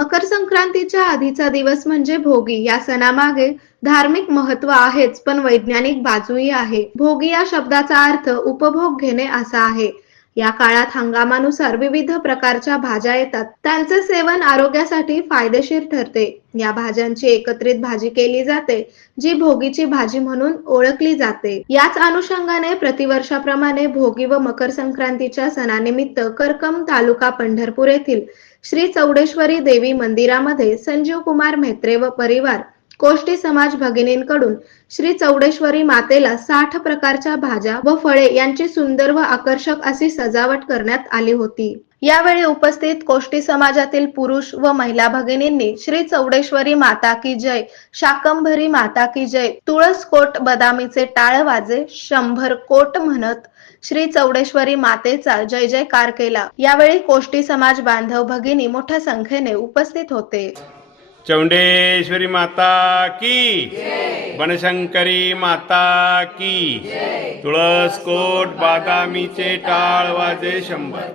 मकर संक्रांतीच्या आधीचा दिवस म्हणजे भोगी. या सणामागे धार्मिक महत्त्व आहेच पण वैज्ञानिक बाजूही आहे. भोगी या शब्दाचा अर्थ उपभोग घेणे असा आहे. या काळात हंगामानुसार विविध प्रकारच्या भाज्या येतात. त्यांचे सेवन आरोग्यासाठी फायदेशीर ठरते. या भाज्यांची एकत्रित भाजी केली जाते जी भोगीची भाजी म्हणून ओळखली जाते. याच अनुषंगाने प्रतिवर्षाप्रमाणे भोगी व मकर संक्रांतीच्या सणानिमित्त करकम तालुका पंढरपूर येथील श्री चौडेश्वरी देवी मंदिरामध्ये संजीव कुमार म्हेत्रे व परिवार कोष्टी समाज भगिनींकडून श्री चौडेश्वरी मातेला साठ प्रकारच्या भाज्या व फळे यांची सुंदर व आकर्षक अशी सजावट करण्यात आली होती. यावेळी उपस्थित कोष्टी समाजातील पुरुष व महिला भगिनींनी श्री चौडेश्वरी माता की जय शाकंभरी माता की जय तुळस कोट बदामीचे टाळ वाजे शंभर कोट म्हणत श्री चौडेश्वरी मातेचा जय जयकार केला. यावेळी कोष्टी समाज बांधव भगिनी मोठ्या संख्येने उपस्थित होते. चौंडेश्वरी माता की बनशंकरी माता की तुळस कोट बादामीचे टाळ वाजे शंभर